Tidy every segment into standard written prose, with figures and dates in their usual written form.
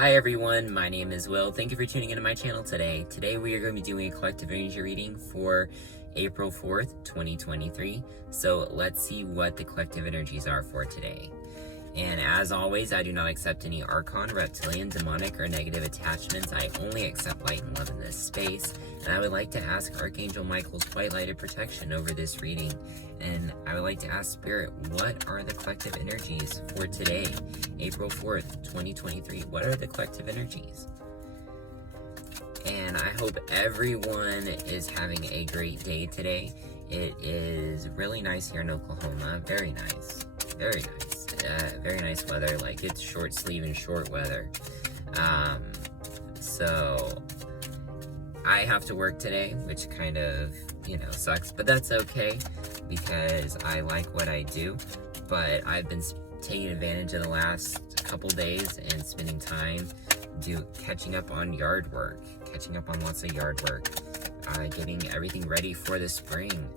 Hi everyone, my name is Will. Thank you for tuning into my channel today. Today we are going to be doing a collective energy reading for April 4th, 2023. So let's see what the collective energies are for today. And as always, I do not accept any Archon, Reptilian, Demonic, or negative attachments. I only accept light and love in this space. And I would like to ask Archangel Michael's white lighted protection over this reading. And I would like to ask Spirit, what are the collective energies for today, April 4th, 2023? What are the collective energies? And I hope everyone is having a great day today. It is really nice here in Oklahoma. Very nice. Very nice. Very nice weather. Like, it's short sleeve and short weather. So I have to work today, which kind of, sucks, but that's okay because I like what I do. But I've been taking advantage of the last couple days and spending time catching up on yard work, catching up on lots of yard work, getting everything ready for the spring.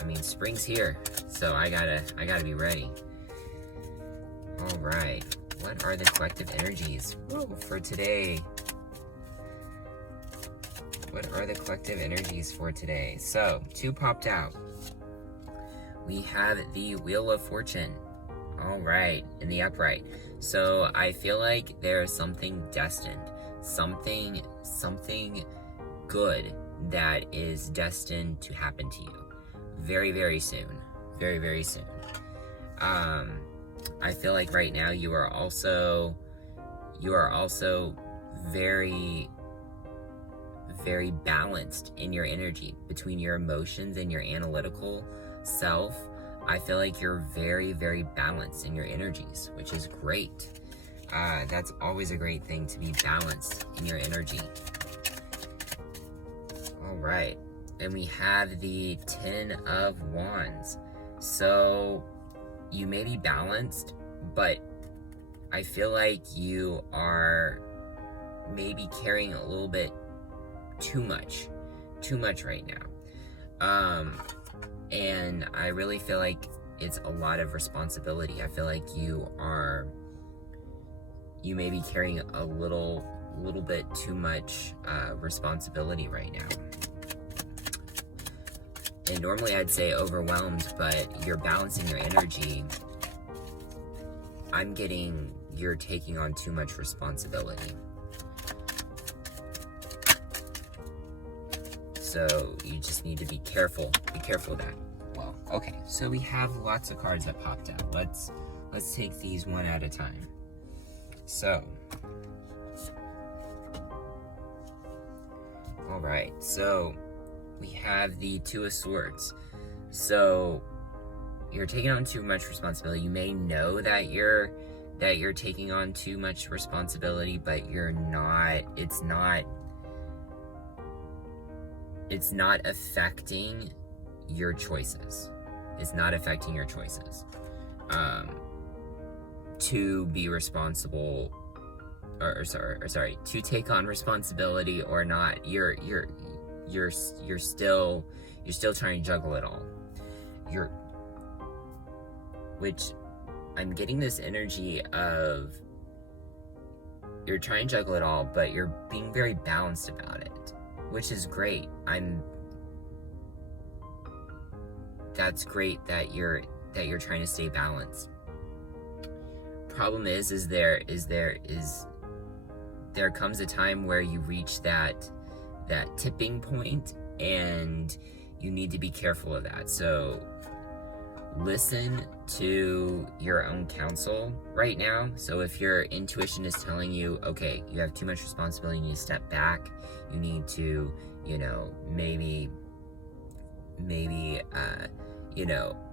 I mean, spring's here, so I gotta be ready. All right, what are the collective energies for today? What are the collective energies for today? So, two popped out. We have the Wheel of Fortune. All right, in the upright. So I feel like there is something destined, something good that is destined to happen to you very, very soon. Very, very soon. I feel like right now you are also very, very balanced in your energy between your emotions and your analytical self. I feel like you're very, very balanced in your energies, which is great. That's always a great thing, to be balanced in your energy. All right, and we have the Ten of Wands. So you may be balanced, but I feel like you are maybe carrying a little bit too much right now. And I really feel like it's a lot of responsibility. I feel like you may be carrying a little bit too much responsibility right now. And normally I'd say overwhelmed, but you're balancing your energy. I'm getting you're taking on too much responsibility. So you just need to be careful. Be careful of that. Well, okay, so we have lots of cards that popped out. Let's take these one at a time. So, all right, so we have the Two of Swords. So you're taking on too much responsibility. You may know that you're taking on too much responsibility, but you're not. It's not affecting your choices. It's not affecting your choices. To be responsible, or sorry, to take on responsibility or not, you're still trying to juggle it all. Which I'm getting this energy of you're trying to juggle it all, but you're being very balanced about it, which is great. That's great that you're trying to stay balanced. Problem is there comes a time where you reach that tipping point, and you need to be careful of that. So listen to your own counsel right now. So if your intuition is telling you, okay, you have too much responsibility, you need to step back, you need to, maybe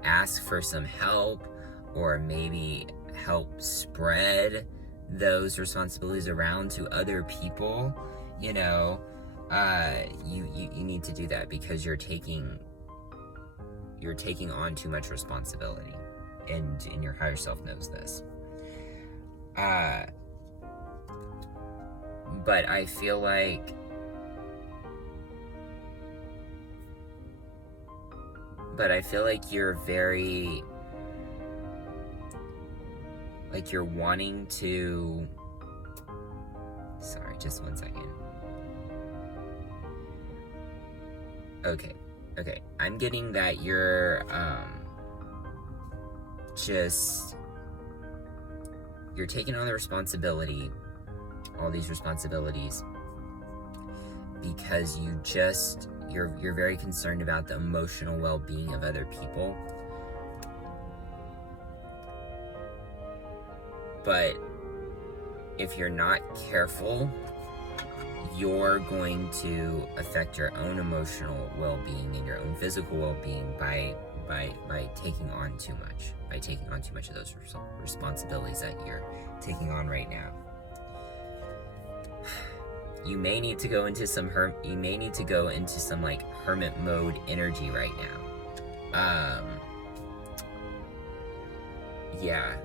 ask for some help, or maybe help spread those responsibilities around to other people, you need to do that, because you're taking on too much responsibility, and your higher self knows this. But I feel like you're very, like, you're wanting to Sorry, just 1 second. Okay. I'm getting that you're you're taking on the responsibility, all these responsibilities, because you're very concerned about the emotional well-being of other people. But if you're not careful, you're going to affect your own emotional well-being and your own physical well-being by taking on too much, of those responsibilities that you're taking on right now. You may need to go into some like hermit mode energy right now. Yeah.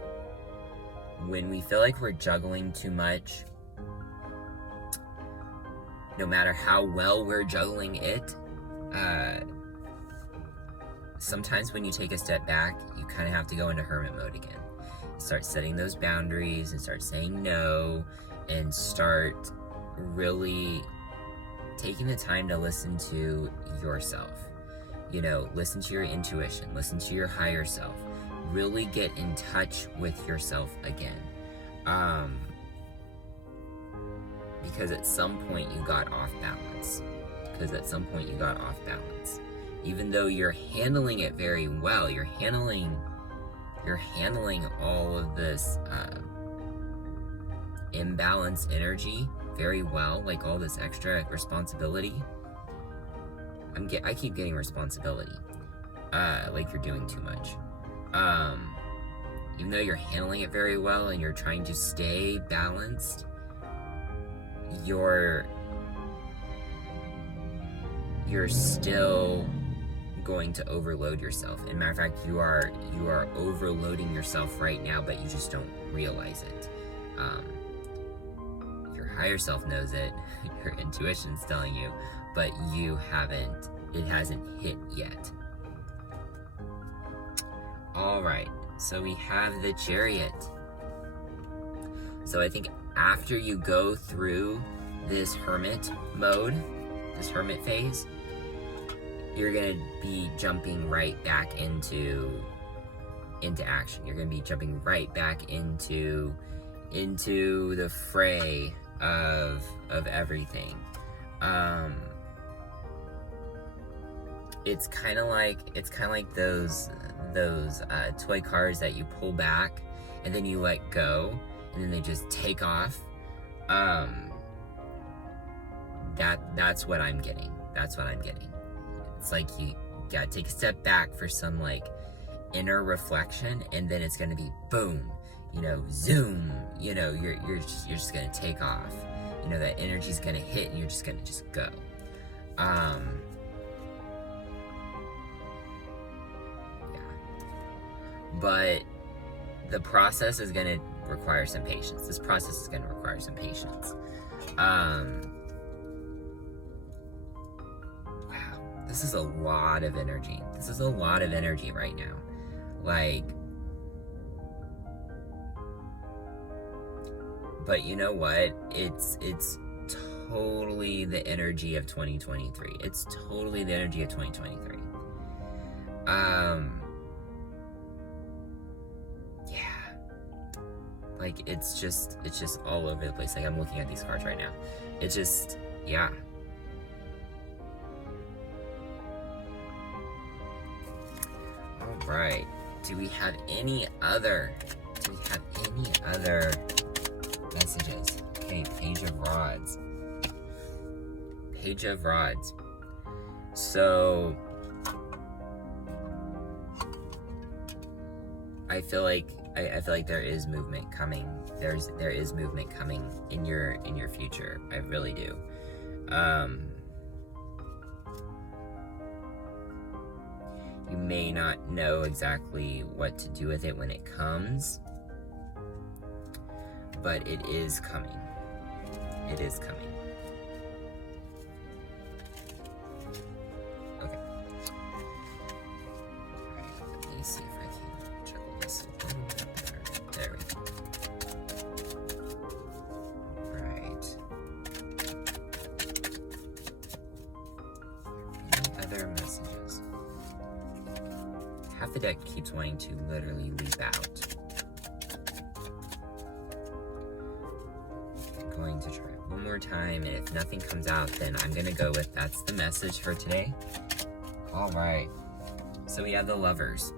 When we feel like we're juggling too much, no matter how well we're juggling it, sometimes when you take a step back, you kind of have to go into hermit mode again. Start setting those boundaries and start saying no, and start really taking the time to listen to yourself. You know, listen to your intuition, listen to your higher self. Really get in touch with yourself again. Because at some point you got off balance. Even though you're handling it very well, you're handling all of this imbalanced energy very well, like all this extra responsibility. I keep getting responsibility, like you're doing too much. Even though you're handling it very well and you're trying to stay balanced, you're still going to overload yourself. And matter of fact, you are overloading yourself right now, but you just don't realize it. Your higher self knows it, your intuition's telling you, but it hasn't hit yet. Alright, so we have the Chariot. So I think after you go through this hermit mode, this hermit phase, you're gonna be jumping right back into action. You're gonna be jumping right back into the fray of everything. It's kind of like those toy cars that you pull back and then you let go and then they just take off. That's what I'm getting. It's like you gotta take a step back for some like inner reflection, and then it's gonna be boom, zoom, you're just gonna take off. That energy's gonna hit and you're just gonna go. Yeah. But the process is gonna require some patience. Wow, this is a lot of energy. Right now. But you know what? It's totally the energy of 2023. It's just all over the place. I'm looking at these cards right now. It's just, yeah. All right. Do we have any other messages? Okay, Page of Rods. So I feel like there is movement coming. There is movement coming in your future. I really do. You may not know exactly what to do with it when it comes, but it is coming. Okay. Alright, let me see if I can juggle this a little bit better. There we go. Right. the deck keeps wanting to literally leap out. I'm going to try one more time, and if nothing comes out, then I'm gonna go with that's the message for today. All right, so we have the Lovers.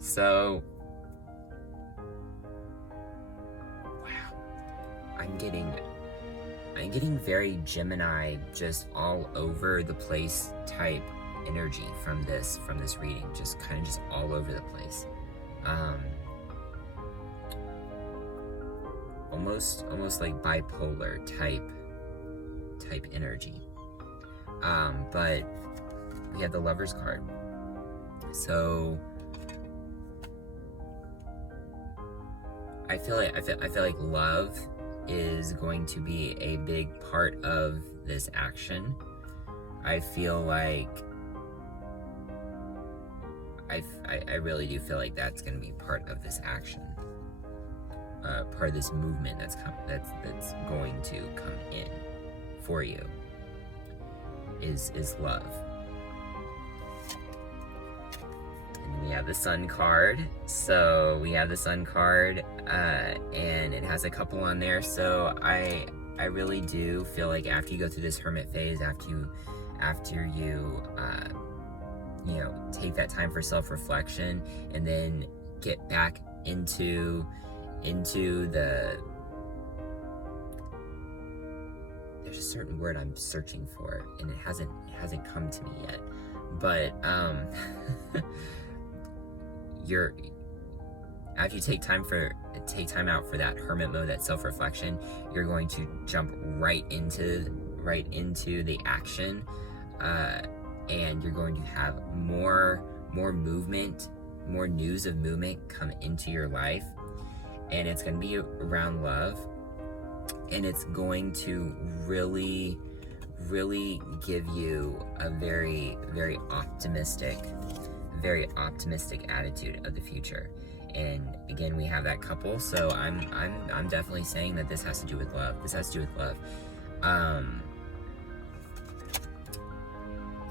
So, wow, I'm getting very Gemini, just all over the place type energy from this reading, just kind of just all over the place. Almost like bipolar type energy. But we have the Lovers card. So I feel like love is going to be a big part of this action. I feel like I really do feel like that's going to be part of this action, part of this movement that's going to come in for you. Is love. And we have the Sun card. So we have the Sun card, and it has a couple on there. So I really do feel like after you go through this hermit phase, after you you know, take that time for self-reflection, and then get back into the, there's a certain word I'm searching for, and it hasn't come to me yet, but after you take time out for that hermit mode, that self-reflection, you're going to jump right into the action, and you're going to have more movement, more news of movement come into your life, and it's going to be around love, and it's going to really give you a very optimistic attitude of the future. And again, we have that couple, so I'm definitely saying that this has to do with love.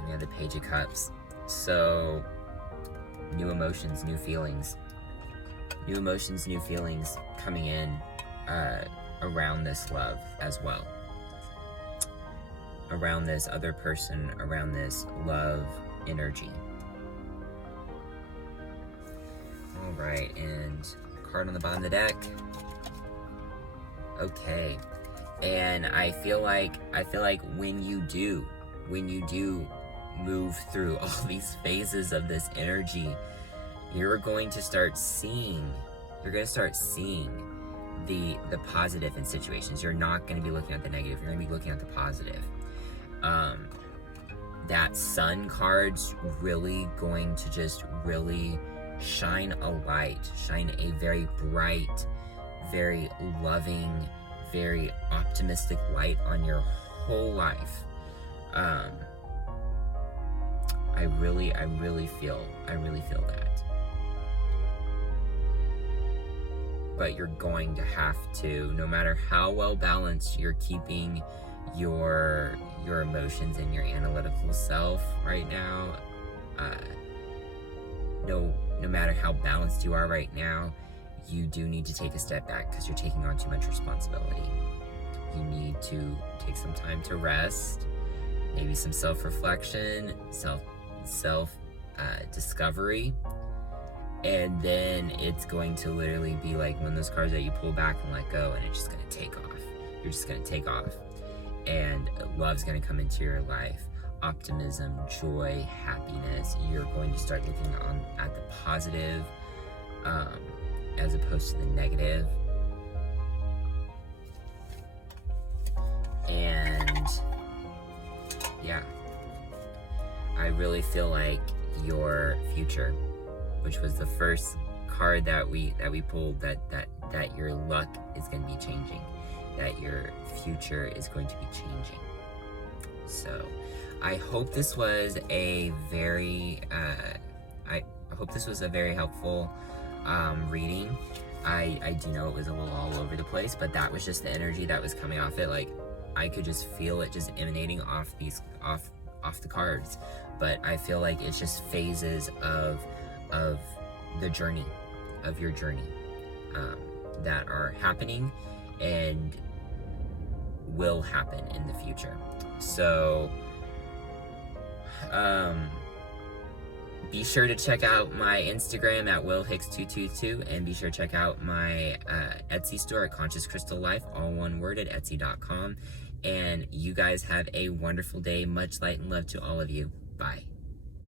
We have the Page of Cups. So new emotions, new feelings coming in around this love as well, around this other person, around this love energy. All right, and card on the bottom of the deck. Okay, and I feel like when you do move through all these phases of this energy, you're going to start seeing the positive in situations. You're not going to be looking at the negative. You're going to be looking at the positive. That Sun card's really going to just really shine a very bright, very loving, very optimistic light on your whole life. I really feel that. But you're going to have to, no matter how well balanced you're keeping your emotions and your analytical self right now, no matter how balanced you are right now, you do need to take a step back, because you're taking on too much responsibility. You need to take some time to rest, maybe some self-reflection, self-discovery, and then it's going to literally be like one of those cards that you pull back and let go, and it's just going to take off. You're just going to take off, and love's going to come into your life. Optimism, joy, happiness. You're going to start looking at the positive as opposed to the negative. And yeah, I really feel like your future, which was the first card that we pulled, that your luck is going to be changing, that your future is going to be changing. So I hope this was a very helpful reading. I do know it was a little all over the place, but that was just the energy that was coming off it. Like, I could just feel it just emanating off off the cards, but I feel like it's just phases of the journey, of your journey, that are happening and will happen in the future. So be sure to check out my Instagram at willhicks222, and be sure to check out my Etsy store at Conscious Crystal Life, all one word, at etsy.com. And you guys have a wonderful day. Much light and love to all of you. Bye.